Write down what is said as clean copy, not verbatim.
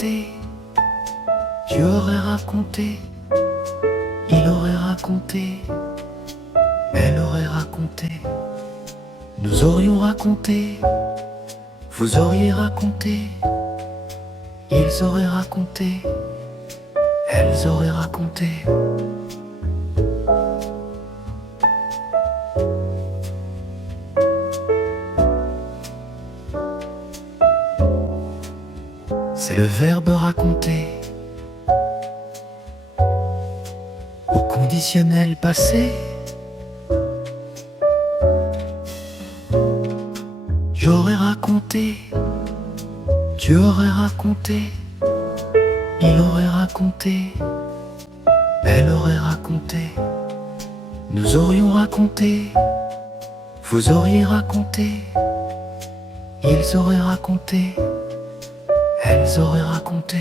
raconté, tu aurais raconté, il aurait raconté, elle aurait raconté, nous aurions raconté, vous auriez raconté, ils auraient raconté, elles auraient raconté. C'est le verbe raconter. Au conditionnel passé, j'aurais raconté, tu aurais raconté, il aurait raconté, elle aurait raconté, nous aurions raconté, vous auriez raconté, ils auraient raconté, elles auraient raconté.